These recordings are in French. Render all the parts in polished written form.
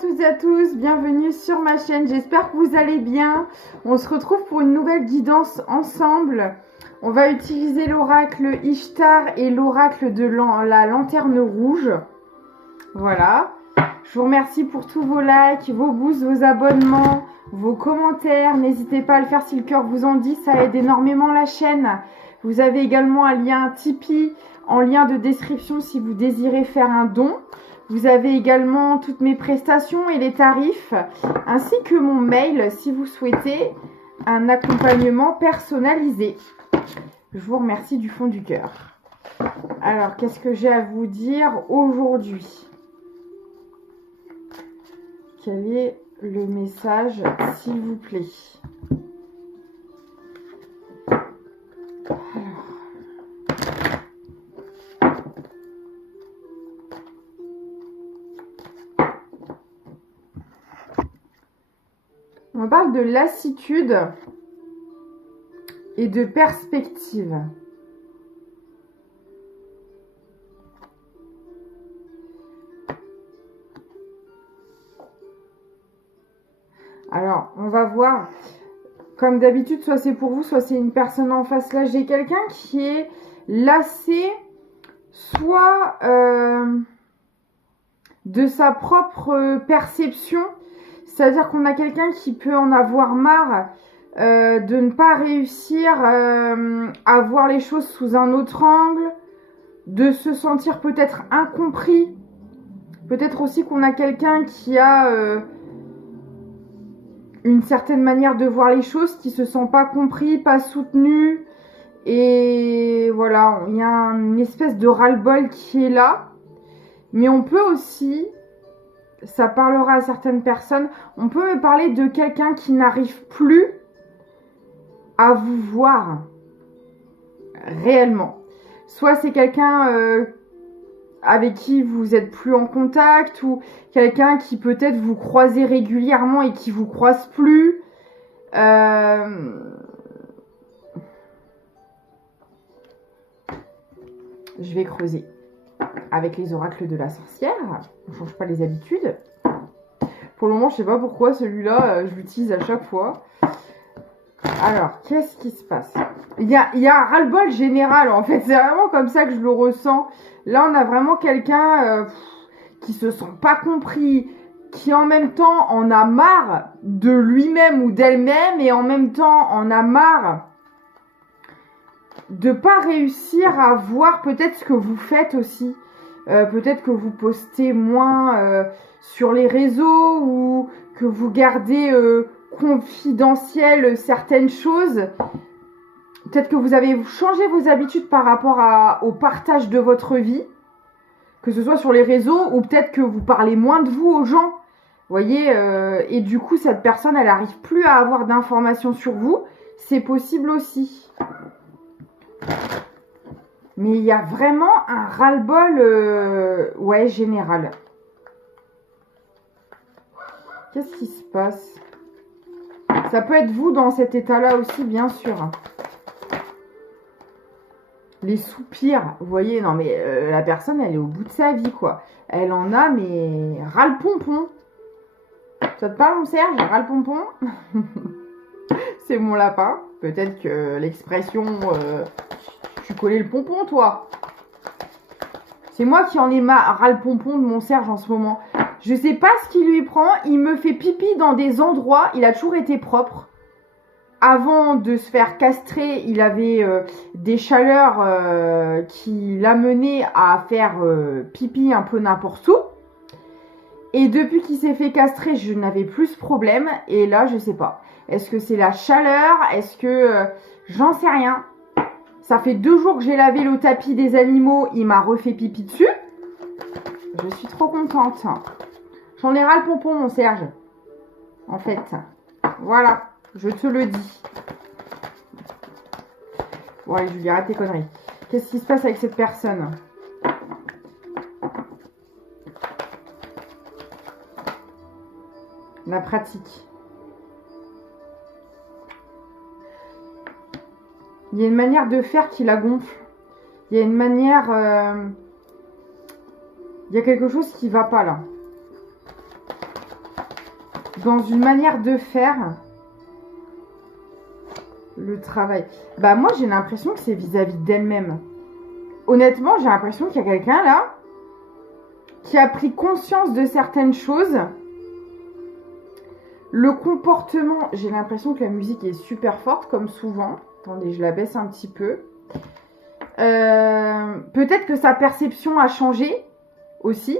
toutes et à tous, bienvenue sur ma chaîne, j'espère que vous allez bien. On se retrouve pour une nouvelle guidance ensemble. On va utiliser l'oracle Ishtar et l'oracle de la lanterne rouge. Voilà. Je vous remercie pour tous vos likes, vos boosts, vos abonnements, vos commentaires. N'hésitez pas à le faire si le cœur vous en dit, ça aide énormément la chaîne. Vous avez également un lien Tipeee en lien de description si vous désirez faire un don. Vous avez également toutes mes prestations et les tarifs, ainsi que mon mail si vous souhaitez un accompagnement personnalisé. Je vous remercie du fond du cœur. Alors, qu'est-ce que j'ai à vous dire aujourd'hui? Quel est le message, s'il vous plaît? On parle de lassitude et de perspective. Alors, on va voir. Comme d'habitude, soit c'est pour vous, soit c'est une personne en face. Là, j'ai quelqu'un qui est lassé, soit de sa propre perception. C'est-à-dire qu'on a quelqu'un qui peut en avoir marre de ne pas réussir à voir les choses sous un autre angle, de se sentir peut-être incompris. Peut-être aussi qu'on a quelqu'un qui a une certaine manière de voir les choses, qui se sent pas compris, pas soutenu. Et voilà, il y a une espèce de ras-le-bol qui est là. Mais on peut aussi... ça parlera à certaines personnes. On peut me parler de quelqu'un qui n'arrive plus à vous voir réellement. Soit c'est quelqu'un avec qui vous êtes plus en contact, ou quelqu'un qui peut-être vous croisez régulièrement et qui vous croise plus. Je vais creuser avec les oracles de la sorcière. On ne change pas les habitudes. Pour le moment, je sais pas pourquoi celui-là, je l'utilise à chaque fois. Alors, qu'est-ce qui se passe? Il y a un ras-le-bol général, en fait. C'est vraiment comme ça que je le ressens. Là, on a vraiment quelqu'un qui se sent pas compris, qui en même temps en a marre de lui-même ou d'elle-même, et en même temps en a marre de pas réussir à voir peut-être ce que vous faites aussi. Peut-être que vous postez moins sur les réseaux, ou que vous gardez confidentiel certaines choses. Peut-être que vous avez changé vos habitudes par rapport au partage de votre vie, que ce soit sur les réseaux, ou peut-être que vous parlez moins de vous aux gens. Vous voyez, et du coup, cette personne, elle n'arrive plus à avoir d'informations sur vous. C'est possible aussi. Mais il y a vraiment un ras-le-bol ouais, général. Qu'est-ce qui se passe? Ça peut être vous dans cet état-là aussi, bien sûr. Les soupirs, vous voyez, non mais la personne, elle est au bout de sa vie, quoi. Elle en a, mais ras-le-pompon. Ça te parle, mon Serge? Ras-le-pompon? C'est mon lapin. Peut-être que l'expression... tu connais le pompon, toi? C'est moi qui en ai marre, ras le pompon de mon Serge en ce moment. Je sais pas ce qui lui prend. Il me fait pipi dans des endroits. Il a toujours été propre. Avant de se faire castrer, il avait des chaleurs qui l'amenaient à faire pipi un peu n'importe où. Et depuis qu'il s'est fait castrer, je n'avais plus ce problème. Et là, je sais pas. Est-ce que c'est la chaleur? Est-ce que... j'en sais rien. Ça fait 2 jours que j'ai lavé le tapis des animaux. Il m'a refait pipi dessus. Je suis trop contente. J'en ai ras le pompon, mon Serge. En fait. Voilà. Je te le dis. Bon, allez, Julie, arrête tes conneries. Qu'est-ce qui se passe avec cette personne? La pratique. Il y a une manière de faire qui la gonfle. Il y a une manière... il y a quelque chose qui va pas là. dans une manière de faire. Le travail. Bah moi j'ai l'impression que c'est vis-à-vis d'elle-même. Honnêtement, j'ai l'impression qu'il y a quelqu'un là qui a pris conscience de certaines choses. Le comportement, j'ai l'impression que la musique est super forte comme souvent. Attendez, je la baisse un petit peu. Peut-être que sa perception a changé aussi.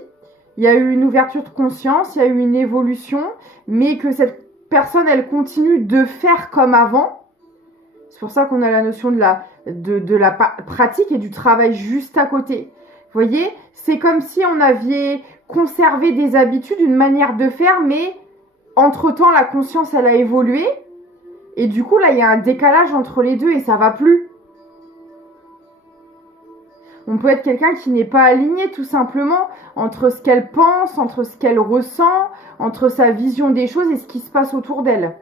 Il y a eu une ouverture de conscience, il y a eu une évolution, mais que cette personne, elle continue de faire comme avant. C'est pour ça qu'on a la notion de la pratique et du travail juste à côté. Vous voyez, c'est comme si on avait conservé des habitudes, une manière de faire, mais entre-temps, la conscience, elle a évolué. Et du coup, là, il y a un décalage entre les deux et ça va plus. On peut être quelqu'un qui n'est pas aligné, tout simplement, entre ce qu'elle pense, entre ce qu'elle ressent, entre sa vision des choses et ce qui se passe autour d'elle.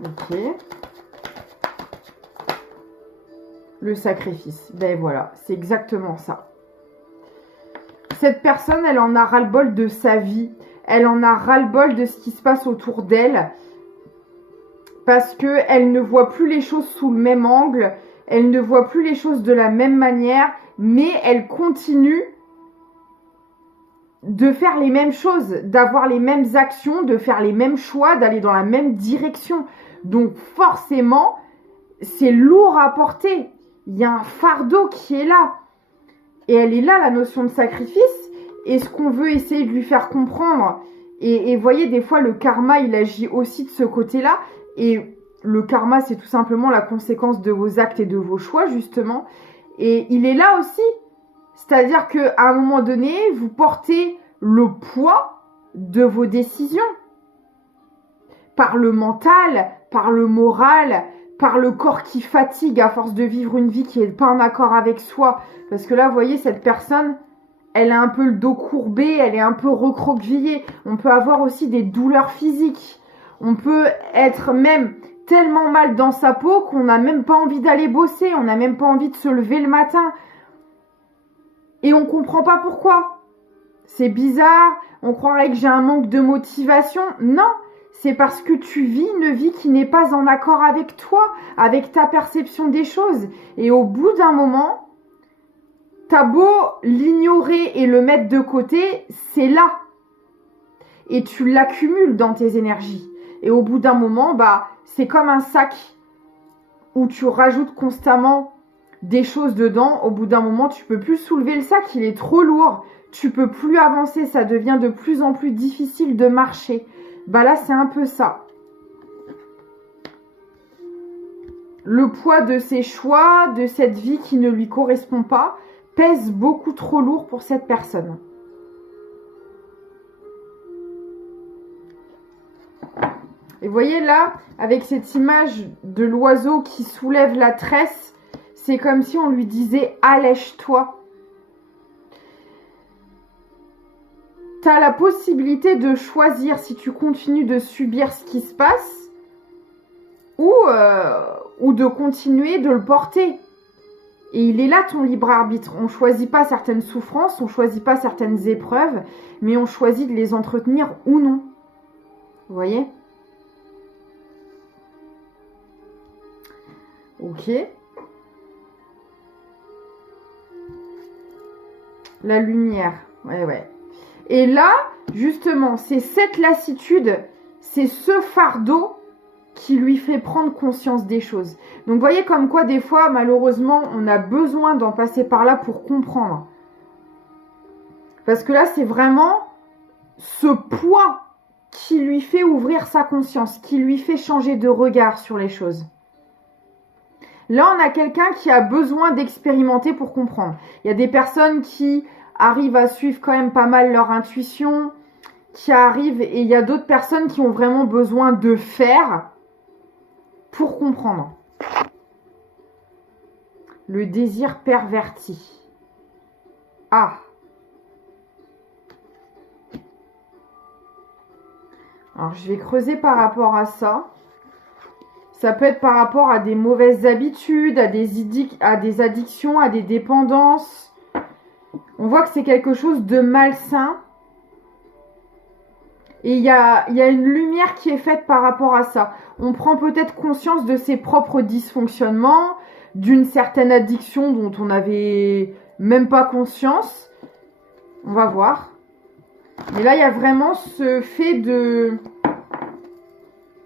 Ok. Le sacrifice. Ben voilà, c'est exactement ça. Cette personne, elle en a ras-le-bol de sa vie. Elle en a ras-le-bol de ce qui se passe autour d'elle. Parce qu'elle ne voit plus les choses sous le même angle. Elle ne voit plus les choses de la même manière. Mais elle continue de faire les mêmes choses, d'avoir les mêmes actions, de faire les mêmes choix, d'aller dans la même direction. Donc forcément, c'est lourd à porter. Il y a un fardeau qui est là. Et elle est là, la notion de sacrifice. Et ce qu'on veut essayer de lui faire comprendre. Et voyez, des fois, le karma, il agit aussi de ce côté-là. Et le karma, c'est tout simplement la conséquence de vos actes et de vos choix, justement. Et il est là aussi. C'est-à-dire qu'à un moment donné, vous portez le poids de vos décisions. Par le mental, par le moral, par le corps qui fatigue à force de vivre une vie qui n'est pas en accord avec soi. Parce que là, vous voyez, cette personne, elle a un peu le dos courbé, elle est un peu recroquevillée. On peut avoir aussi des douleurs physiques. On peut être même tellement mal dans sa peau qu'on n'a même pas envie d'aller bosser, on n'a même pas envie de se lever le matin. Et on ne comprend pas pourquoi. C'est bizarre, on croirait que j'ai un manque de motivation. Non, c'est parce que tu vis une vie qui n'est pas en accord avec toi, avec ta perception des choses. Et au bout d'un moment, t'as beau l'ignorer et le mettre de côté, c'est là. Et tu l'accumules dans tes énergies. Et au bout d'un moment, c'est comme un sac où tu rajoutes constamment des choses dedans. Au bout d'un moment, tu peux plus soulever le sac, il est trop lourd. Tu peux plus avancer, ça devient de plus en plus difficile de marcher. Là, c'est un peu ça. Le poids de ses choix, de cette vie qui ne lui correspond pas, pèse beaucoup trop lourd pour cette personne. Et vous voyez là, avec cette image de l'oiseau qui soulève la tresse, c'est comme si on lui disait « allège-toi ». Tu as la possibilité de choisir si tu continues de subir ce qui se passe ou de continuer de le porter. Et il est là ton libre arbitre. On ne choisit pas certaines souffrances, on ne choisit pas certaines épreuves, mais on choisit de les entretenir ou non. Vous voyez ? Ok. La lumière. Ouais. Et là, justement, c'est cette lassitude, c'est ce fardeau qui lui fait prendre conscience des choses. Donc, vous voyez comme quoi, des fois, malheureusement, on a besoin d'en passer par là pour comprendre. Parce que là, c'est vraiment ce poids qui lui fait ouvrir sa conscience, qui lui fait changer de regard sur les choses. Là, on a quelqu'un qui a besoin d'expérimenter pour comprendre. Il y a des personnes qui arrivent à suivre quand même pas mal leur intuition, qui arrivent, et il y a d'autres personnes qui ont vraiment besoin de faire pour comprendre. Le désir perverti. Ah. Alors, je vais creuser par rapport à ça. Ça peut être par rapport à des mauvaises habitudes, à des addictions, à des dépendances. On voit que c'est quelque chose de malsain. Et il y a une lumière qui est faite par rapport à ça. On prend peut-être conscience de ses propres dysfonctionnements, d'une certaine addiction dont on n'avait même pas conscience. On va voir. Mais là, il y a vraiment ce fait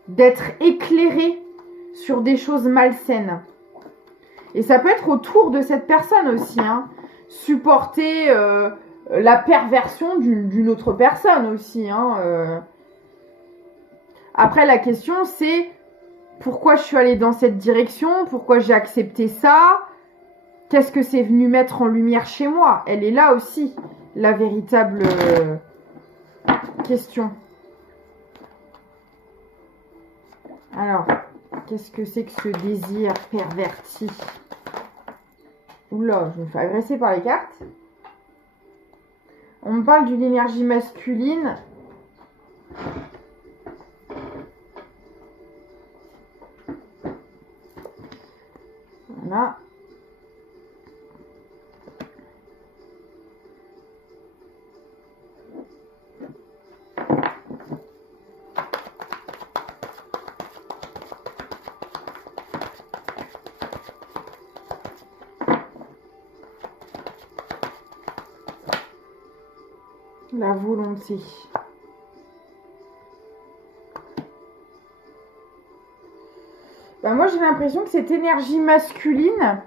d'être éclairé sur des choses malsaines. Et ça peut être autour de cette personne aussi, hein. Supporter la perversion d'une autre personne aussi, hein. Après, la question, c'est pourquoi je suis allée dans cette direction, pourquoi j'ai accepté ça, qu'est-ce que c'est venu mettre en lumière chez moi. Elle est là aussi, la véritable question. Alors, qu'est-ce que c'est que ce désir perverti? Oula, je me fais agresser par les cartes. On me parle d'une énergie masculine. Voilà. La volonté. Ben moi, j'ai l'impression que cette énergie masculine,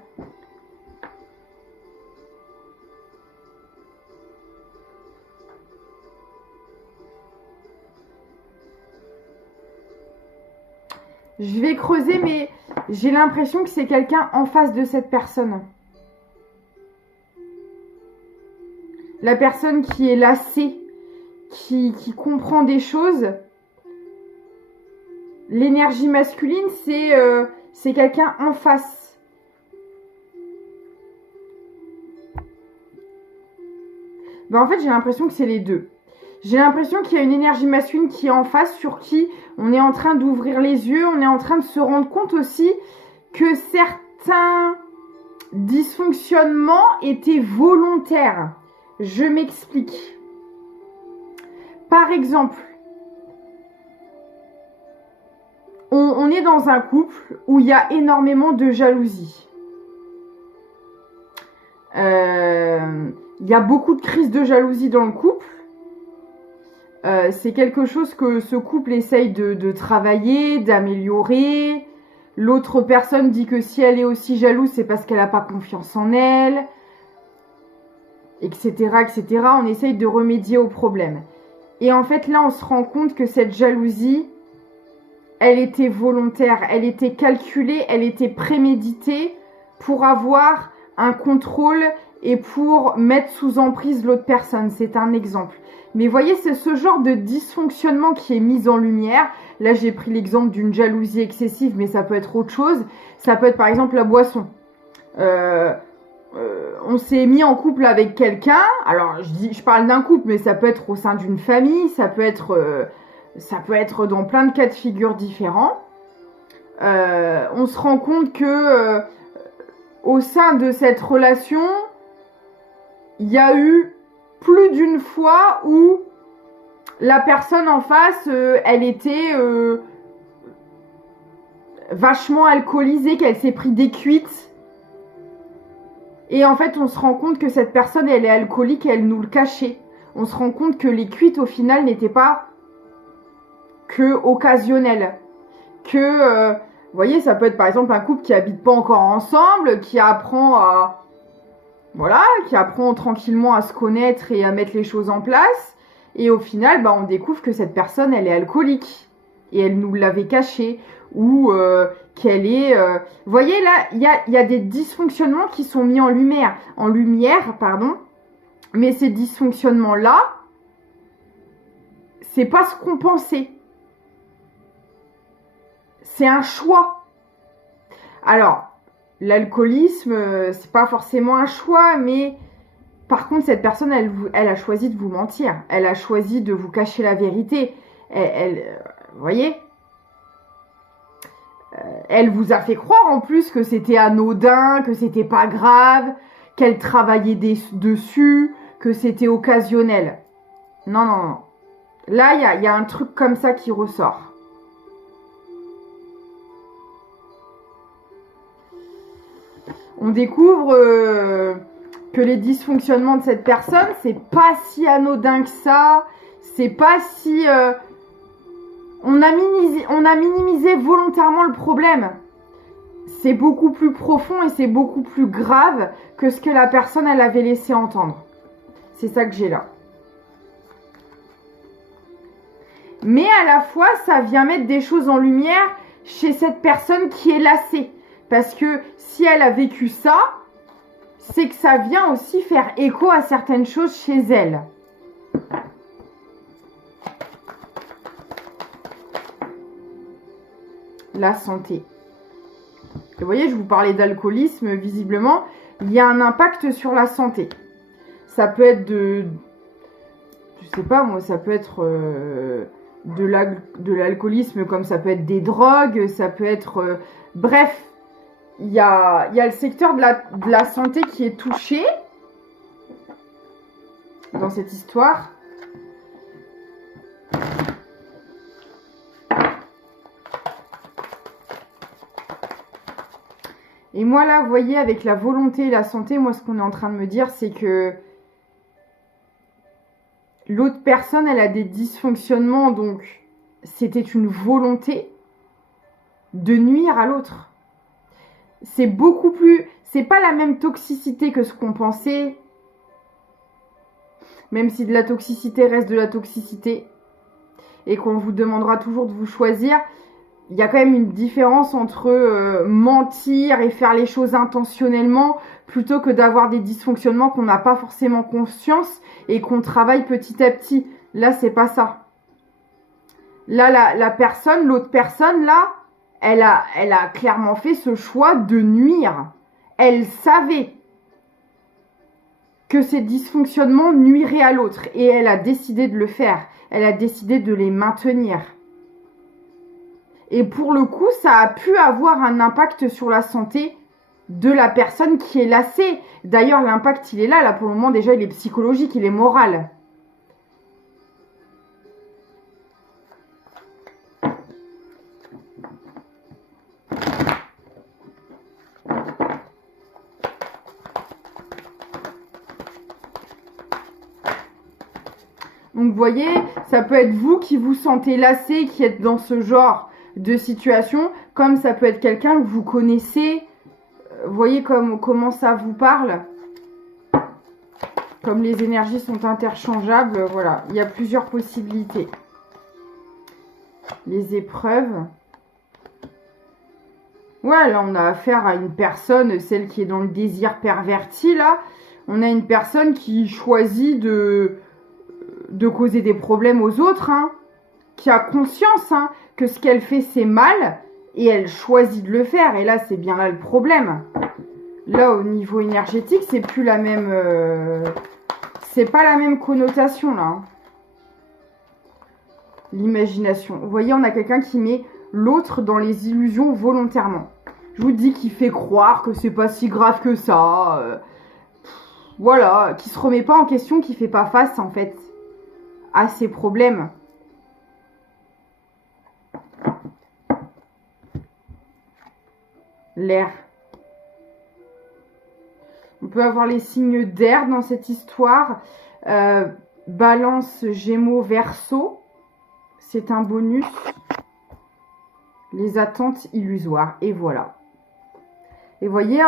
je vais creuser, mais j'ai l'impression que c'est quelqu'un en face de cette personne. La personne qui est lassée, qui comprend des choses. L'énergie masculine, c'est quelqu'un en face. Ben en fait, j'ai l'impression que c'est les deux. J'ai l'impression qu'il y a une énergie masculine qui est en face, sur qui on est en train d'ouvrir les yeux, on est en train de se rendre compte aussi que certains dysfonctionnements étaient volontaires. Je m'explique. Par exemple, on est dans un couple où il y a énormément de jalousie. Il y a beaucoup de crises de jalousie dans le couple. C'est quelque chose que ce couple essaye de travailler, d'améliorer. L'autre personne dit que si elle est aussi jalouse, c'est parce qu'elle n'a pas confiance en elle, etc., etc. On essaye de remédier au problème. Et en fait, là, on se rend compte que cette jalousie, elle était volontaire, elle était calculée, elle était préméditée pour avoir un contrôle et pour mettre sous emprise l'autre personne. C'est un exemple. Mais voyez, c'est ce genre de dysfonctionnement qui est mis en lumière. Là, j'ai pris l'exemple d'une jalousie excessive, mais ça peut être autre chose. Ça peut être par exemple la boisson. On s'est mis en couple avec quelqu'un. Alors, je parle d'un couple, mais ça peut être au sein d'une famille, ça peut être dans plein de cas de figure différents. On se rend compte que au sein de cette relation, il y a eu plus d'une fois où la personne en face, elle était vachement alcoolisée, qu'elle s'est pris des cuites. Et en fait, on se rend compte que cette personne, elle est alcoolique et elle nous le cachait. On se rend compte que les cuites, au final, n'étaient pas que occasionnelles. Que, vous voyez, ça peut être par exemple un couple qui habite pas encore ensemble, qui apprend tranquillement à se connaître et à mettre les choses en place. Et au final, on découvre que cette personne, elle est alcoolique. Et elle nous l'avait caché. Ou qu'elle est... Vous voyez, là, il y a des dysfonctionnements qui sont mis en lumière. Mais ces dysfonctionnements-là, c'est pas ce qu'on pensait. C'est un choix. Alors, l'alcoolisme, c'est pas forcément un choix, mais par contre, cette personne, elle a choisi de vous mentir. Elle a choisi de vous cacher la vérité. Vous voyez ? Elle vous a fait croire en plus que c'était anodin, que c'était pas grave, qu'elle travaillait dessus, que c'était occasionnel. Non. Là, il y a un truc comme ça qui ressort. On découvre que les dysfonctionnements de cette personne, c'est pas si anodin que ça. C'est pas si... on a minimisé volontairement le problème. C'est beaucoup plus profond et c'est beaucoup plus grave que ce que la personne, elle avait laissé entendre. C'est ça que j'ai là. Mais à la fois, ça vient mettre des choses en lumière chez cette personne qui est lassée. Parce que si elle a vécu ça, c'est que ça vient aussi faire écho à certaines choses chez elle. La santé. Vous voyez, je vous parlais d'alcoolisme, visiblement, il y a un impact sur la santé. Ça peut être je sais pas moi, ça peut être de l'alcoolisme comme ça peut être des drogues, ça peut être... bref, il y a le secteur de la santé qui est touché dans cette histoire. Et moi là, vous voyez, avec la volonté et la santé, moi ce qu'on est en train de me dire, c'est que l'autre personne, elle a des dysfonctionnements, donc c'était une volonté de nuire à l'autre. C'est beaucoup plus... C'est pas la même toxicité que ce qu'on pensait, même si de la toxicité reste de la toxicité, et qu'on vous demandera toujours de vous choisir. Il y a quand même une différence entre mentir et faire les choses intentionnellement plutôt que d'avoir des dysfonctionnements qu'on n'a pas forcément conscience et qu'on travaille petit à petit. Là, c'est pas ça. Là, l'autre personne, là, elle a clairement fait ce choix de nuire. Elle savait que ces dysfonctionnements nuiraient à l'autre et elle a décidé de le faire. Elle a décidé de les maintenir. Et pour le coup, ça a pu avoir un impact sur la santé de la personne qui est lassée. D'ailleurs, l'impact, il est là. Là, pour le moment, déjà, il est psychologique, il est moral. Donc, vous voyez, ça peut être vous qui vous sentez lassé, qui êtes dans ce genre de situation, comme ça peut être quelqu'un que vous connaissez. Vous voyez comment ça vous parle, comme les énergies sont interchangeables. Voilà, il y a plusieurs possibilités. Les épreuves. Ouais, là on a affaire à une personne, celle qui est dans le désir perverti là. On a une personne qui choisit de causer des problèmes aux autres, hein, qui a conscience que ce qu'elle fait c'est mal et elle choisit de le faire. Et là c'est bien là le problème. Là au niveau énergétique c'est plus la même, c'est pas la même connotation là. L'imagination. Vous voyez, on a quelqu'un qui met l'autre dans les illusions volontairement. Je vous dis qu'il fait croire que c'est pas si grave que ça. Voilà, qui se remet pas en question, qui fait pas face en fait à ses problèmes. L'air. On peut avoir les signes d'air dans cette histoire. Balance, Gémeaux, Verseau. C'est un bonus. Les attentes illusoires. Et voilà. Et vous voyez,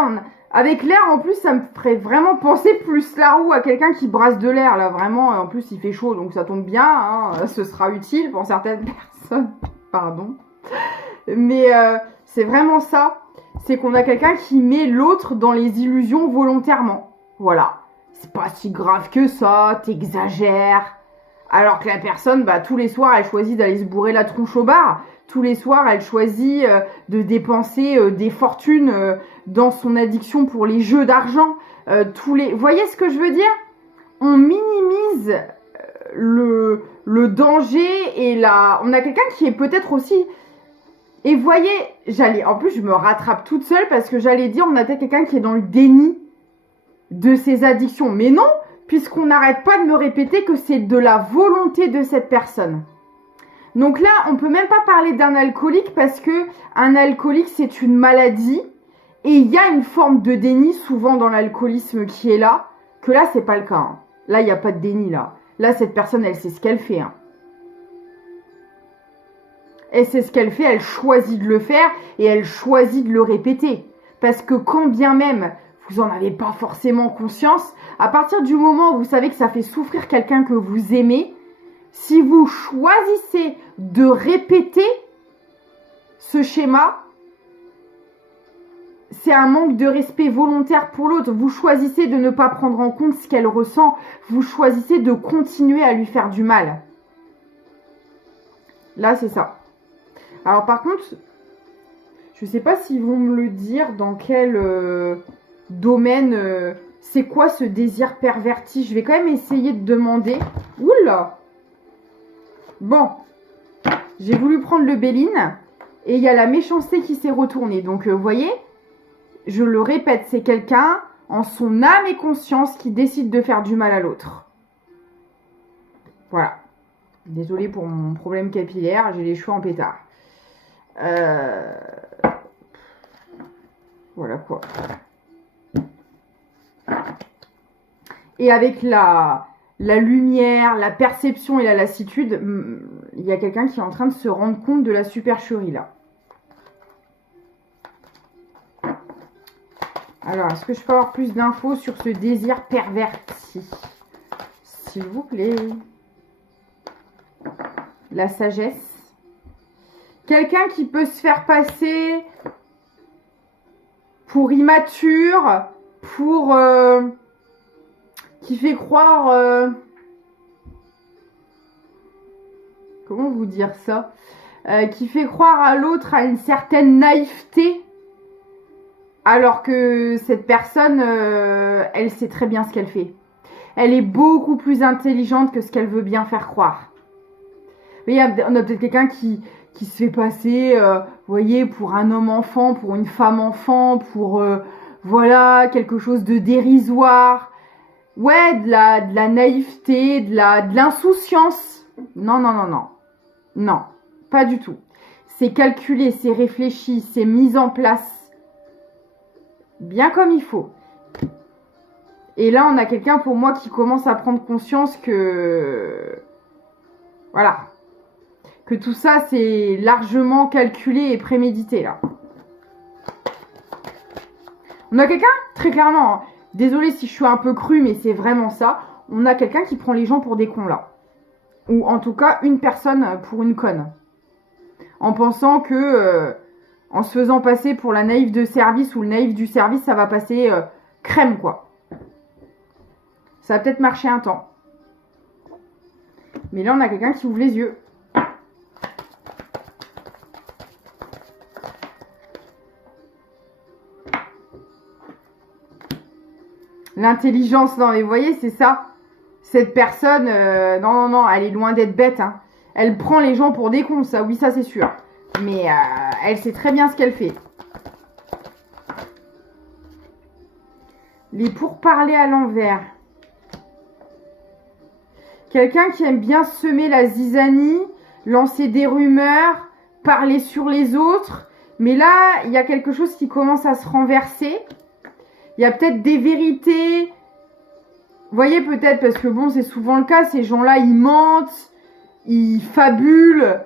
avec l'air, en plus, ça me ferait vraiment penser plus la roue à quelqu'un qui brasse de l'air. Là, vraiment, en plus, il fait chaud, donc ça tombe bien. Hein, ce sera utile pour certaines personnes. Pardon. Mais c'est vraiment ça. C'est qu'on a quelqu'un qui met l'autre dans les illusions volontairement. Voilà. C'est pas si grave que ça, t'exagères. Alors que la personne, bah, tous les soirs, elle choisit d'aller se bourrer la tronche au bar. Tous les soirs, elle choisit de dépenser des fortunes dans son addiction pour les jeux d'argent. Vous voyez ce que je veux dire? On minimise le danger et on a quelqu'un qui est peut-être aussi... Et vous voyez, en plus, je me rattrape toute seule parce que j'allais dire, on a peut-être quelqu'un qui est dans le déni de ses addictions. Mais non, puisqu'on n'arrête pas de me répéter que c'est de la volonté de cette personne. Donc là, on peut même pas parler d'un alcoolique parce que un alcoolique, c'est une maladie et il y a une forme de déni souvent dans l'alcoolisme qui est là, que là, c'est pas le cas. Hein. Là, il n'y a pas de déni là. Là, cette personne, elle sait ce qu'elle fait. Hein. Elle sait ce qu'elle fait, elle choisit de le faire et elle choisit de le répéter. Parce que quand bien même vous n'en avez pas forcément conscience, à partir du moment où vous savez que ça fait souffrir quelqu'un que vous aimez, si vous choisissez de répéter ce schéma, c'est un manque de respect volontaire pour l'autre. Vous choisissez de ne pas prendre en compte ce qu'elle ressent. Vous choisissez de continuer à lui faire du mal. Là, c'est ça. Alors par contre, je ne sais pas s'ils vont me le dire dans quel domaine, c'est quoi ce désir perverti. Je vais quand même essayer de demander. Oula! Bon, j'ai voulu prendre le Béline et il y a la méchanceté qui s'est retournée. Donc vous voyez, je le répète, c'est quelqu'un en son âme et conscience qui décide de faire du mal à l'autre. Voilà. Désolée pour mon problème capillaire, j'ai les cheveux en pétard. Voilà quoi. Et avec la lumière, la perception et la lassitude, il y a quelqu'un qui est en train de se rendre compte de la supercherie là. Alors, est-ce que je peux avoir plus d'infos sur ce désir perverti? S'il vous plaît. La sagesse. Quelqu'un qui peut se faire passer pour immature, pour... qui fait croire... comment vous dire ça? Qui fait croire à l'autre à une certaine naïveté, alors que cette personne, elle sait très bien ce qu'elle fait. Elle est beaucoup plus intelligente que ce qu'elle veut bien faire croire. Mais on a peut-être quelqu'un qui se fait passer, vous voyez, pour un homme-enfant, pour une femme-enfant, pour, voilà, quelque chose de dérisoire. Ouais, de la naïveté, de l'insouciance. Non, non, non, non. Non, pas du tout. C'est calculé, c'est réfléchi, c'est mis en place bien comme il faut. Et là, on a quelqu'un pour moi qui commence à prendre conscience que... Voilà. Que tout ça, c'est largement calculé et prémédité, là. On a quelqu'un, très clairement, hein, désolée si je suis un peu crue, mais c'est vraiment ça. On a quelqu'un qui prend les gens pour des cons, là. Ou en tout cas, une personne pour une conne. En pensant que, en se faisant passer pour la naïve de service ou le naïf du service, ça va passer crème, quoi. Ça va peut-être marcher un temps. Mais là, on a quelqu'un qui ouvre les yeux. L'intelligence, non, mais vous voyez, c'est ça. Cette personne, non, non, non, elle est loin d'être bête. Hein. Elle prend les gens pour des cons, ça, oui, ça c'est sûr. Mais elle sait très bien ce qu'elle fait. Les pourparlers à l'envers. Quelqu'un qui aime bien semer la zizanie, lancer des rumeurs, parler sur les autres. Mais là, il y a quelque chose qui commence à se renverser. Il y a peut-être des vérités. Vous voyez, peut-être, parce que bon, c'est souvent le cas, ces gens-là, ils mentent, ils fabulent.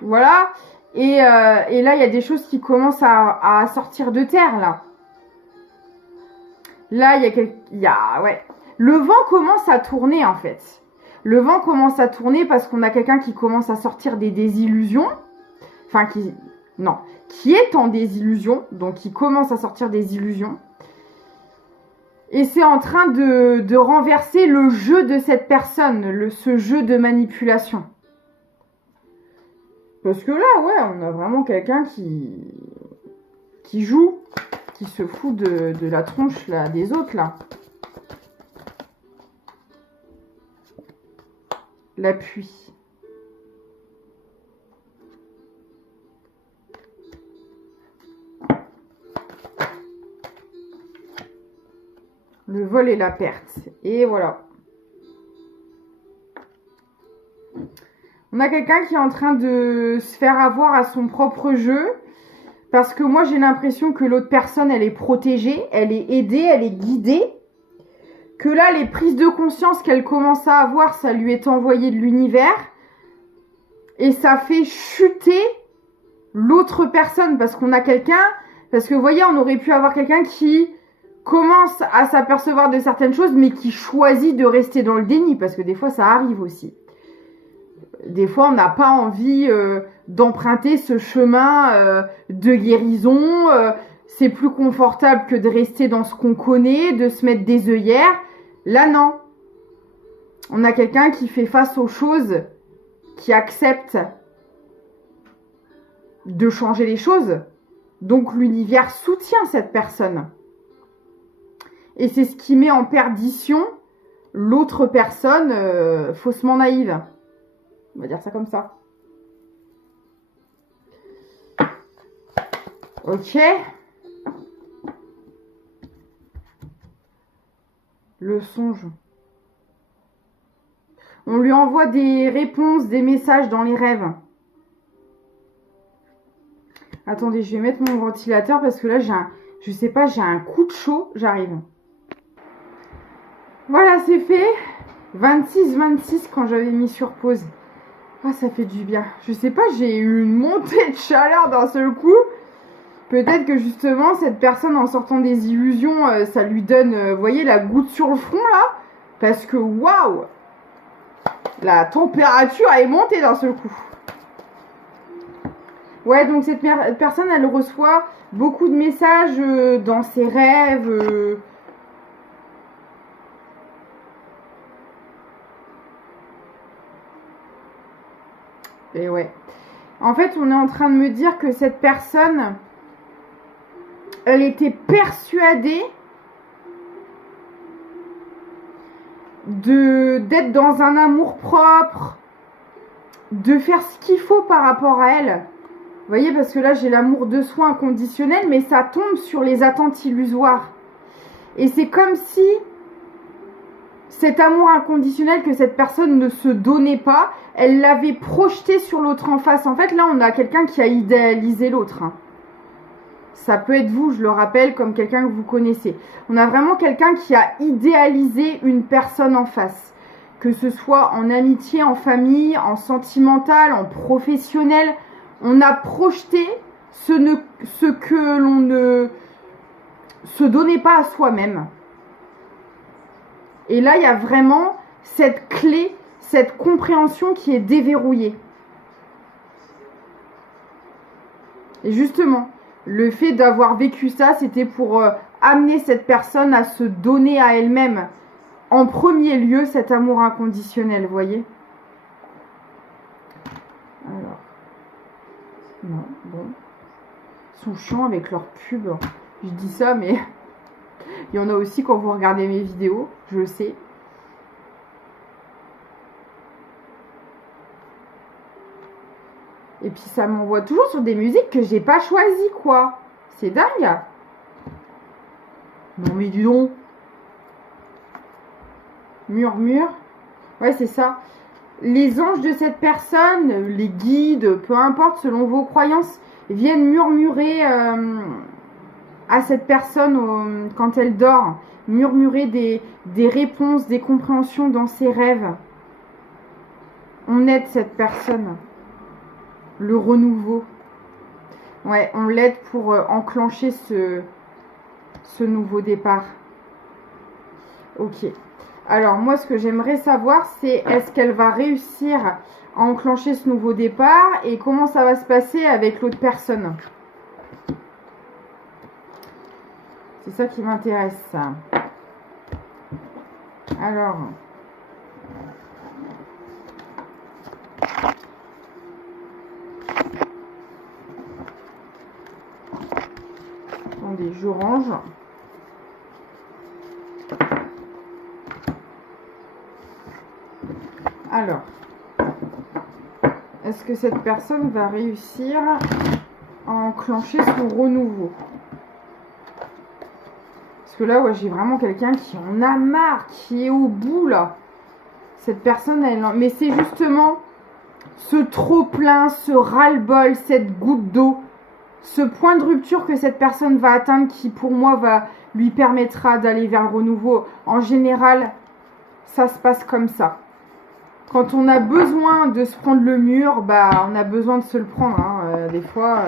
Voilà. Et là, il y a des choses qui commencent à sortir de terre, là. Là, il y a ouais. Le vent commence à tourner, en fait. Le vent commence à tourner parce qu'on a quelqu'un qui commence à sortir des désillusions. Enfin, qui est en désillusion. Donc, qui commence à sortir des illusions. Et c'est en train de renverser le jeu de cette personne. Ce jeu de manipulation. Parce que là, ouais, on a vraiment quelqu'un qui joue. Qui se fout de la tronche là, des autres, là. L'appui. Le vol et la perte. Et voilà. On a quelqu'un qui est en train de se faire avoir à son propre jeu. Parce que moi, j'ai l'impression que l'autre personne, elle est protégée, elle est aidée, elle est guidée. Que là, les prises de conscience qu'elle commence à avoir, ça lui est envoyé de l'univers. Et ça fait chuter l'autre personne. Parce qu'on a quelqu'un... Parce que vous voyez, on aurait pu avoir quelqu'un qui commence à s'apercevoir de certaines choses, mais qui choisit de rester dans le déni. Parce que des fois, ça arrive aussi. Des fois, on n'a pas envie d'emprunter ce chemin de guérison. C'est plus confortable que de rester dans ce qu'on connaît, de se mettre des œillères. Là, non. On a quelqu'un qui fait face aux choses, qui accepte de changer les choses. Donc, l'univers soutient cette personne. Et c'est ce qui met en perdition l'autre personne faussement naïve. On va dire ça comme ça. Ok. Le songe. On lui envoie des réponses, des messages dans les rêves. Attendez, je vais mettre mon ventilateur parce que là, je sais pas, j'ai un coup de chaud. J'arrive. Voilà, c'est fait. 26 quand j'avais mis sur pause. Ah, ça fait du bien. Je sais pas, j'ai eu une montée de chaleur d'un seul coup. Peut-être que justement, cette personne, en sortant des illusions, ça lui donne, vous voyez, la goutte sur le front, là. Parce que, waouh! La température est montée d'un seul coup. Ouais, donc cette personne, elle reçoit beaucoup de messages dans ses rêves. Et ouais. En fait, on est en train de me dire que cette personne, elle était persuadée d'être dans un amour propre, de faire ce qu'il faut par rapport à elle. Vous voyez, parce que là, j'ai l'amour de soi inconditionnel, mais ça tombe sur les attentes illusoires. Et c'est comme si cet amour inconditionnel que cette personne ne se donnait pas, elle l'avait projeté sur l'autre en face. En fait, là, on a quelqu'un qui a idéalisé l'autre. Ça peut être vous, je le rappelle, comme quelqu'un que vous connaissez. On a vraiment quelqu'un qui a idéalisé une personne en face. Que ce soit en amitié, en famille, en sentimental, en professionnel. On a projeté ce que l'on ne se donnait pas à soi-même. Et là, il y a vraiment cette clé, cette compréhension qui est déverrouillée. Et justement, le fait d'avoir vécu ça, c'était pour amener cette personne à se donner à elle-même. En premier lieu, cet amour inconditionnel, vous voyez. Alors. Non, bon. Ils sont chiants avec leur pub. Je dis ça, mais il y en a aussi quand vous regardez mes vidéos, je le sais. Et puis ça m'envoie toujours sur des musiques que j'ai pas choisies, quoi. C'est dingue. Non mais dis donc. Murmure. Ouais, c'est ça. Les anges de cette personne, les guides, peu importe, selon vos croyances, viennent murmurer à cette personne quand elle dort. Murmurer des réponses, des compréhensions dans ses rêves. On aide cette personne. Le renouveau. Ouais, on l'aide pour enclencher ce nouveau départ. Ok. Alors, moi, ce que j'aimerais savoir, c'est est-ce qu'elle va réussir à enclencher ce nouveau départ et comment ça va se passer avec l'autre personne. C'est ça qui m'intéresse. Alors... Attendez, je range. Alors, est-ce que cette personne va réussir à enclencher son renouveau? Parce que là, ouais, j'ai vraiment quelqu'un qui en a marre, qui est au bout, là. Cette personne, mais c'est justement ce trop-plein, ce ras-le-bol, cette goutte d'eau, ce point de rupture que cette personne va atteindre qui, pour moi, lui permettra d'aller vers le renouveau. En général, ça se passe comme ça. Quand on a besoin de se prendre le mur, on a besoin de se le prendre. Hein. Des fois,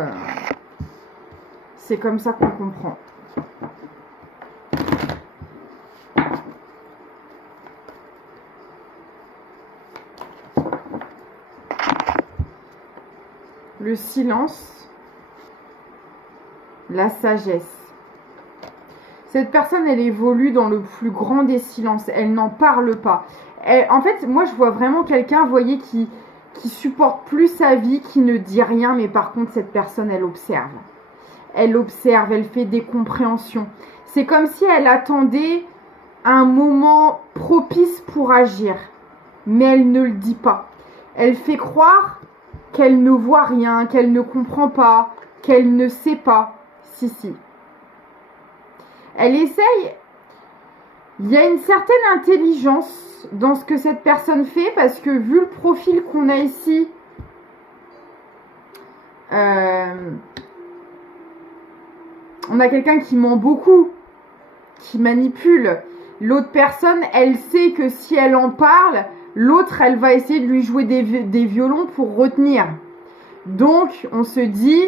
c'est comme ça qu'on comprend. Le silence, la sagesse. Cette personne, elle évolue dans le plus grand des silences. Elle n'en parle pas. En fait, moi, je vois vraiment quelqu'un, vous voyez, qui supporte plus sa vie, qui ne dit rien. Mais par contre, cette personne, elle observe. Elle observe, elle fait des compréhensions. C'est comme si elle attendait un moment propice pour agir. Mais elle ne le dit pas. Elle fait croire qu'elle ne voit rien, qu'elle ne comprend pas, qu'elle ne sait pas. Si. Elle essaye. Il y a une certaine intelligence dans ce que cette personne fait parce que vu le profil qu'on a ici, on a quelqu'un qui ment beaucoup, qui manipule. L'autre personne, elle sait que si elle en parle, l'autre, elle va essayer de lui jouer des violons pour retenir. Donc, on se dit,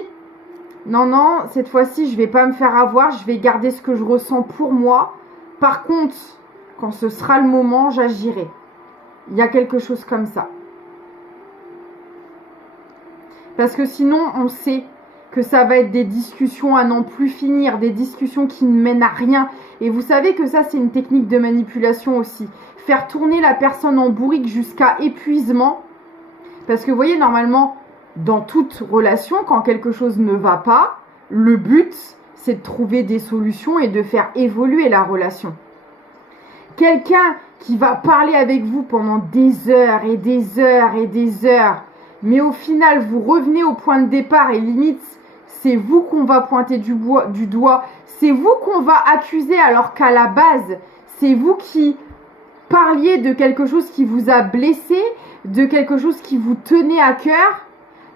non, cette fois-ci, je ne vais pas me faire avoir, je vais garder ce que je ressens pour moi. Par contre, quand ce sera le moment, j'agirai. Il y a quelque chose comme ça. Parce que sinon, on sait que ça va être des discussions à n'en plus finir, des discussions qui ne mènent à rien. Et vous savez que ça, c'est une technique de manipulation aussi. Faire tourner la personne en bourrique jusqu'à épuisement. Parce que vous voyez, normalement, dans toute relation, quand quelque chose ne va pas, le but, c'est de trouver des solutions et de faire évoluer la relation. Quelqu'un qui va parler avec vous pendant des heures et des heures et des heures, mais au final, vous revenez au point de départ et limite, c'est vous qu'on va pointer du doigt, c'est vous qu'on va accuser alors qu'à la base, c'est vous qui parliez de quelque chose qui vous a blessé, de quelque chose qui vous tenait à cœur.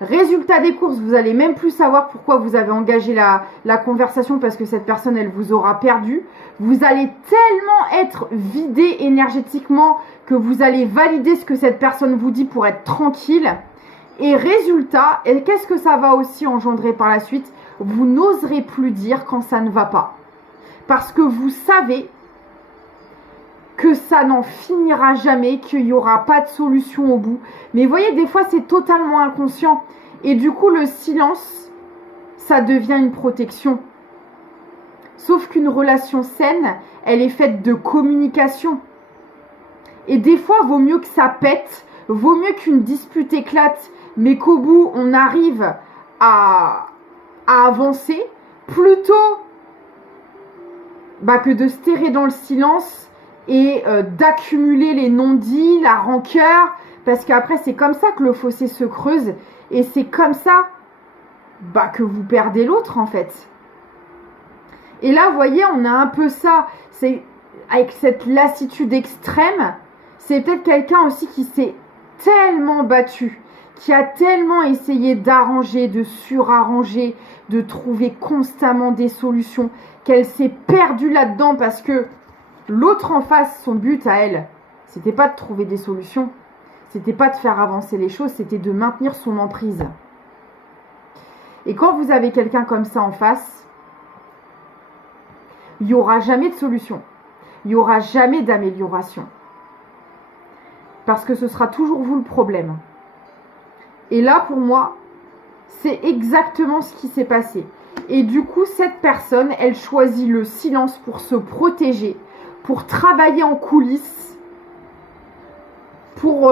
Résultat des courses, vous allez même plus savoir pourquoi vous avez engagé la conversation parce que cette personne, elle vous aura perdu. Vous allez tellement être vidé énergétiquement que vous allez valider ce que cette personne vous dit pour être tranquille. Et résultat, et qu'est-ce que ça va aussi engendrer par la suite? Vous n'oserez plus dire quand ça ne va pas. Parce que vous savez que ça n'en finira jamais, qu'il n'y aura pas de solution au bout. Mais vous voyez, des fois, c'est totalement inconscient. Et du coup, le silence, ça devient une protection. Sauf qu'une relation saine, elle est faite de communication. Et des fois, vaut mieux que ça pète, vaut mieux qu'une dispute éclate, mais qu'au bout, on arrive à avancer, plutôt que de se terrer dans le silence et d'accumuler les non-dits, la rancœur, parce qu'après, c'est comme ça que le fossé se creuse, et c'est comme ça que vous perdez l'autre, en fait. Et là, vous voyez, on a un peu ça, c'est avec cette lassitude extrême, c'est peut-être quelqu'un aussi qui s'est tellement battu, qui a tellement essayé d'arranger, de surarranger, de trouver constamment des solutions, qu'elle s'est perdue là-dedans parce que l'autre en face, son but à elle, c'était pas de trouver des solutions, c'était pas de faire avancer les choses, c'était de maintenir son emprise. Et quand vous avez quelqu'un comme ça en face, il n'y aura jamais de solution, il n'y aura jamais d'amélioration. Parce que ce sera toujours vous le problème. Et là, pour moi, c'est exactement ce qui s'est passé. Et du coup, cette personne, elle choisit le silence pour se protéger, pour travailler en coulisses, pour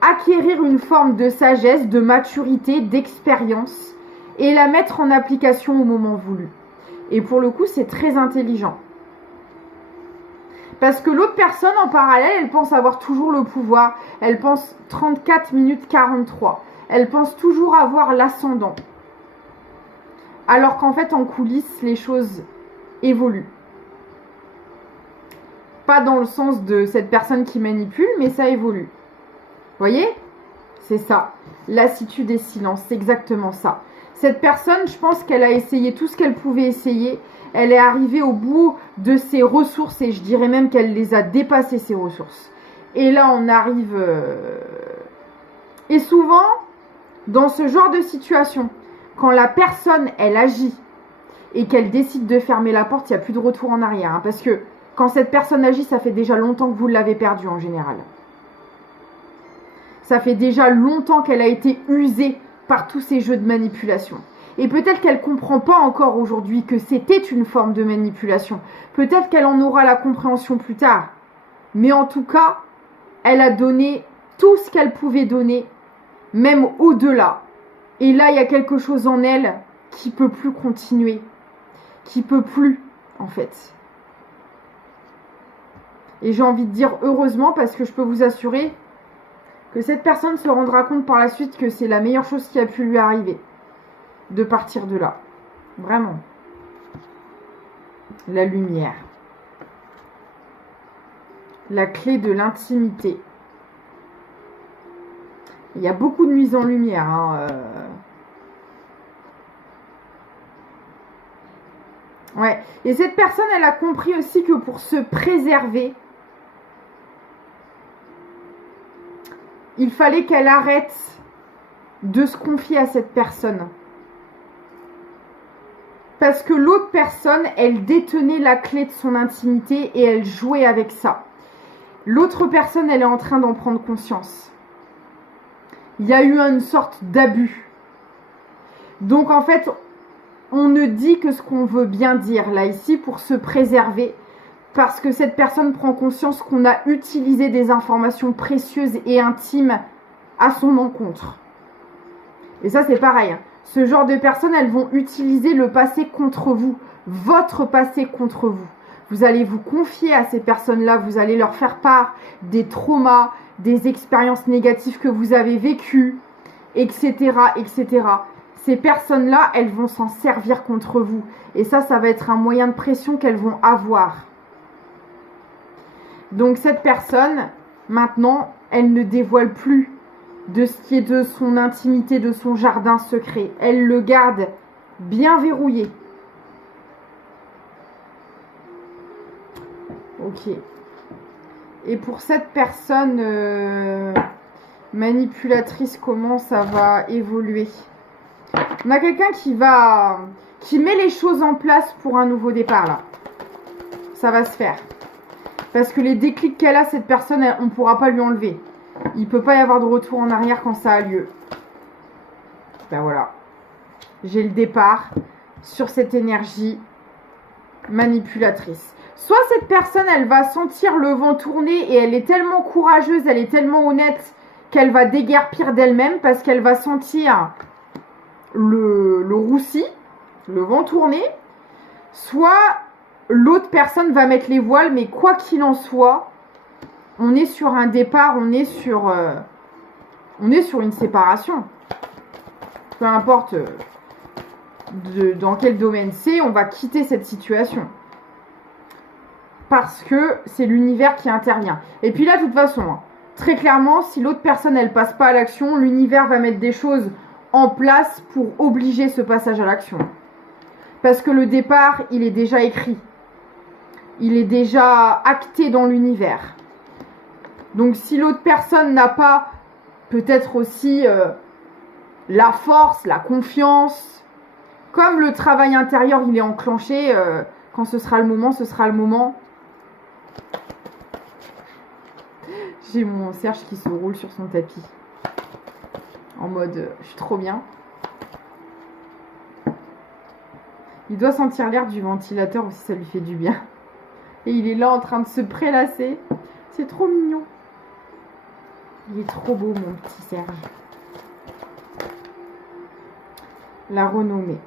acquérir une forme de sagesse, de maturité, d'expérience et la mettre en application au moment voulu. Et pour le coup, c'est très intelligent. Parce que l'autre personne, en parallèle, elle pense avoir toujours le pouvoir. Elle pense 34 minutes 43. Elle pense toujours avoir l'ascendant. Alors qu'en fait, en coulisses, les choses évoluent. Pas dans le sens de cette personne qui manipule, mais ça évolue. Vous voyez? C'est ça. Lassitude des silences, c'est exactement ça. Cette personne, je pense qu'elle a essayé tout ce qu'elle pouvait essayer. Elle est arrivée au bout de ses ressources et je dirais même qu'elle les a dépassées, ses ressources. Et là, on arrive... Et souvent, dans ce genre de situation, quand la personne, elle agit et qu'elle décide de fermer la porte, il n'y a plus de retour en arrière. Hein, parce que quand cette personne agit, ça fait déjà longtemps que vous l'avez perdue en général. Ça fait déjà longtemps qu'elle a été usée par tous ces jeux de manipulation. Et peut-être qu'elle ne comprend pas encore aujourd'hui que c'était une forme de manipulation. Peut-être qu'elle en aura la compréhension plus tard. Mais en tout cas, elle a donné tout ce qu'elle pouvait donner, même au-delà. Et là, il y a quelque chose en elle qui ne peut plus continuer. Qui ne peut plus, en fait. Et j'ai envie de dire heureusement parce que je peux vous assurer que cette personne se rendra compte par la suite que c'est la meilleure chose qui a pu lui arriver. De partir de là. Vraiment. La lumière. La clé de l'intimité. Il y a beaucoup de mise en lumière. Hein, Ouais. Et cette personne, elle a compris aussi que pour se préserver, il fallait qu'elle arrête de se confier à cette personne. Parce que l'autre personne, elle détenait la clé de son intimité et elle jouait avec ça. L'autre personne, elle est en train d'en prendre conscience. Il y a eu une sorte d'abus. Donc en fait, on ne dit que ce qu'on veut bien dire là ici pour se préserver. Parce que cette personne prend conscience qu'on a utilisé des informations précieuses et intimes à son encontre. Et ça, c'est pareil. Ce genre de personnes, elles vont utiliser le passé contre vous. Votre passé contre vous. Vous allez vous confier à ces personnes-là. Vous allez leur faire part des traumas, des expériences négatives que vous avez vécues, etc., etc. Ces personnes-là, elles vont s'en servir contre vous. Et ça va être un moyen de pression qu'elles vont avoir. Donc cette personne, maintenant, elle ne dévoile plus de ce qui est de son intimité, de son jardin secret. Elle le garde bien verrouillé. Ok. Et pour cette personne manipulatrice, comment ça va évoluer? On a quelqu'un qui met les choses en place pour un nouveau départ là. Ça va se faire. Parce que les déclics qu'elle a, cette personne, on ne pourra pas lui enlever. Il ne peut pas y avoir de retour en arrière quand ça a lieu. Ben voilà. J'ai le départ sur cette énergie manipulatrice. Soit cette personne, elle va sentir le vent tourner et elle est tellement courageuse, elle est tellement honnête qu'elle va déguerpir d'elle-même parce qu'elle va sentir le roussi, le vent tourner. Soit l'autre personne va mettre les voiles, mais quoi qu'il en soit, on est sur un départ, on est sur une séparation. Peu importe dans quel domaine c'est, on va quitter cette situation. Parce que c'est l'univers qui intervient. Et puis là, de toute façon, hein, très clairement, si l'autre personne, elle passe pas à l'action, l'univers va mettre des choses en place pour obliger ce passage à l'action. Parce que le départ, il est déjà écrit. Il est déjà acté dans l'univers. Donc si l'autre personne n'a pas peut-être aussi la force, la confiance, comme le travail intérieur il est enclenché, quand ce sera le moment, ce sera le moment. J'ai mon Serge qui se roule sur son tapis. En mode, je suis trop bien. Il doit sentir l'air du ventilateur aussi, ça lui fait du bien. Et il est là en train de se prélasser. C'est trop mignon. Il est trop beau, mon petit Serge. La renommée.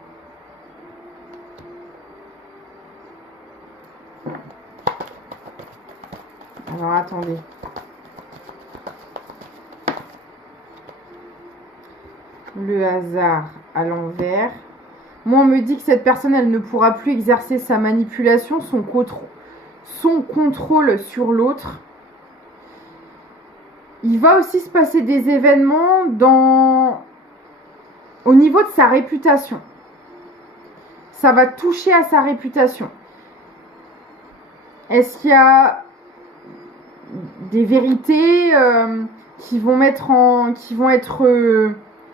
Alors, attendez. Le hasard à l'envers. Moi, on me dit que cette personne, elle ne pourra plus exercer sa manipulation, son contrôle sur l'autre. Il va aussi se passer des événements au niveau de sa réputation. Ça va toucher à sa réputation. Est-ce qu'il y a des vérités qui vont être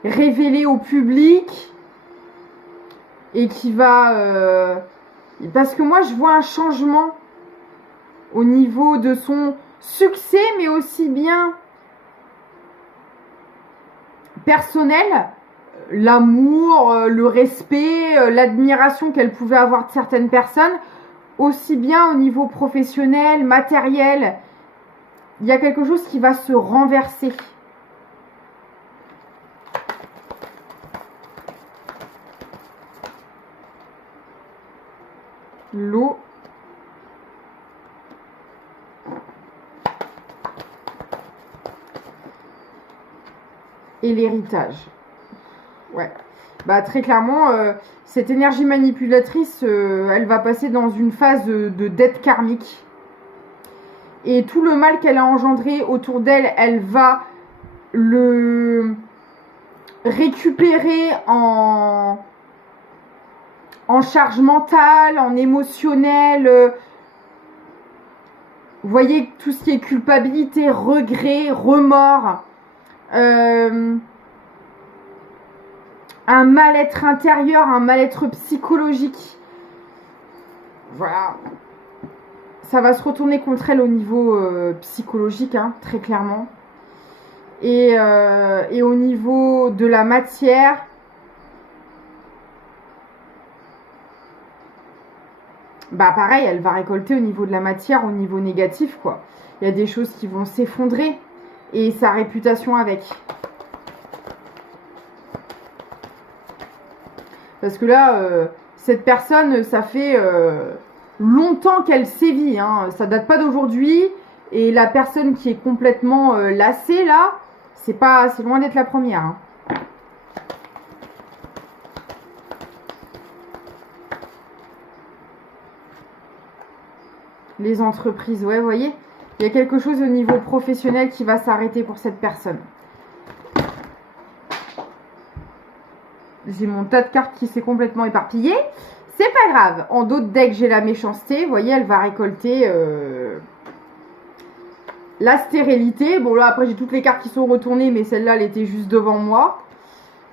révélées au public et qui va... parce que moi, je vois un changement au niveau de son succès, mais aussi bien personnel, l'amour, le respect, l'admiration qu'elle pouvait avoir de certaines personnes, aussi bien au niveau professionnel, matériel. Il y a quelque chose qui va se renverser. L'eau. Et l'héritage. Ouais. Bah très clairement, cette énergie manipulatrice, elle va passer dans une phase de dette karmique. Et tout le mal qu'elle a engendré autour d'elle, elle va le récupérer en charge mentale, en émotionnel. Vous voyez tout ce qui est culpabilité, regret, remords. Un mal-être intérieur, un mal-être psychologique. Voilà. Ça va se retourner contre elle au niveau psychologique, hein, très clairement. Et au niveau de la matière, bah pareil, elle va récolter au niveau de la matière, au niveau négatif, quoi. Il y a des choses qui vont s'effondrer. Et sa réputation avec. Parce que là, cette personne, ça fait longtemps qu'elle sévit. Hein. Ça date pas d'aujourd'hui. Et la personne qui est complètement lassée, là, c'est loin d'être la première. Hein. Les entreprises, ouais, vous voyez, il y a quelque chose au niveau professionnel qui va s'arrêter pour cette personne. J'ai mon tas de cartes qui s'est complètement éparpillé. C'est pas grave. En d'autres decks, j'ai la méchanceté. Vous voyez, elle va récolter la stérilité. Bon, là, après, j'ai toutes les cartes qui sont retournées, mais celle-là, elle était juste devant moi.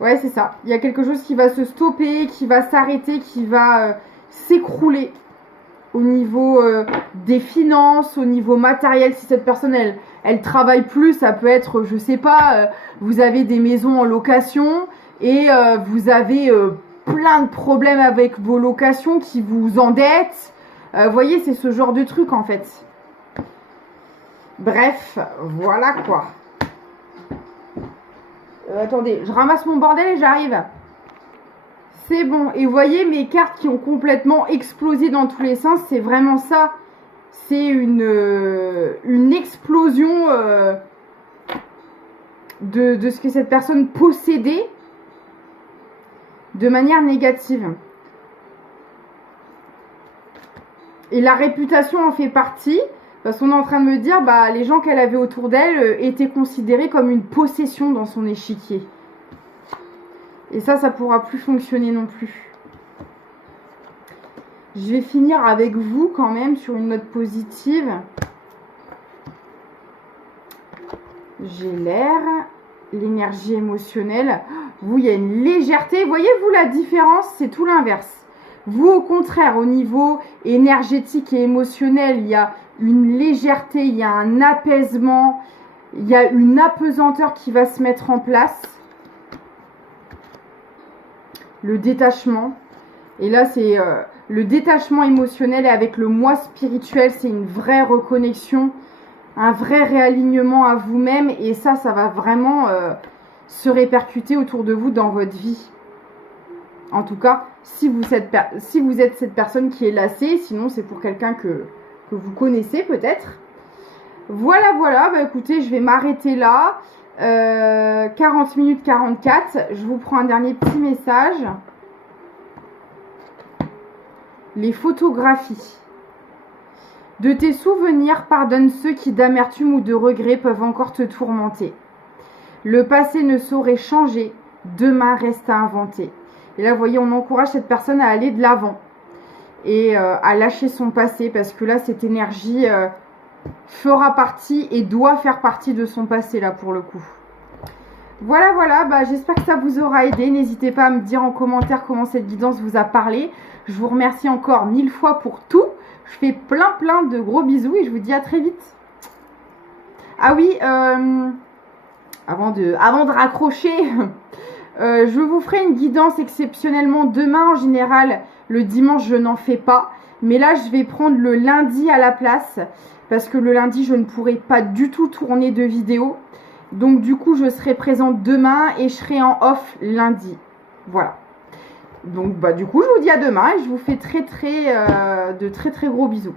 Ouais, c'est ça. Il y a quelque chose qui va se stopper, qui va s'arrêter, qui va s'écrouler. Au niveau des finances, au niveau matériel, si cette personne, elle travaille plus, ça peut être, je sais pas, vous avez des maisons en location et vous avez plein de problèmes avec vos locations qui vous endettent. Vous voyez, c'est ce genre de truc en fait. Bref, voilà quoi. Attendez, je ramasse mon bordel et j'arrive. C'est bon. Et vous voyez mes cartes qui ont complètement explosé dans tous les sens. C'est vraiment ça. C'est une explosion de ce que cette personne possédait de manière négative. Et la réputation en fait partie. Parce qu'on est en train de me dire, bah, les gens qu'elle avait autour d'elle étaient considérés comme une possession dans son échiquier. Et ça pourra plus fonctionner non plus. Je vais finir avec vous quand même sur une note positive. J'ai l'air, l'énergie émotionnelle. Vous, il y a une légèreté. Voyez-vous la différence? C'est tout l'inverse. Vous, au contraire, au niveau énergétique et émotionnel, il y a une légèreté, il y a un apaisement, il y a une apesanteur qui va se mettre en place. Le détachement. Et là, c'est le détachement émotionnel et avec le moi spirituel, c'est une vraie reconnexion, un vrai réalignement à vous-même. Et ça va vraiment se répercuter autour de vous dans votre vie. En tout cas, si vous êtes cette personne qui est lassée, sinon c'est pour quelqu'un que vous connaissez peut-être. Voilà, bah écoutez, je vais m'arrêter là. 40 minutes 44. Je vous prends un dernier petit message. Les photographies. De tes souvenirs, pardonne ceux qui d'amertume ou de regret peuvent encore te tourmenter. Le passé ne saurait changer, demain reste à inventer. Et là, vous voyez, on encourage cette personne à aller de l'avant et à lâcher son passé, parce que là, cette énergie fera partie et doit faire partie de son passé, là, pour le coup. Voilà, voilà, bah, j'espère que ça vous aura aidé. N'hésitez pas à me dire en commentaire comment cette guidance vous a parlé. Je vous remercie encore 1000 fois pour tout. Je fais plein de gros bisous et je vous dis à très vite. Ah oui, avant de raccrocher, je vous ferai une guidance exceptionnellement demain. En général, le dimanche, je n'en fais pas. Mais là, je vais prendre le lundi à la place. Parce que le lundi, je ne pourrai pas du tout tourner de vidéo. Donc du coup, je serai présente demain et je serai en off lundi. Voilà. Donc bah du coup, je vous dis à demain et je vous fais de très gros bisous.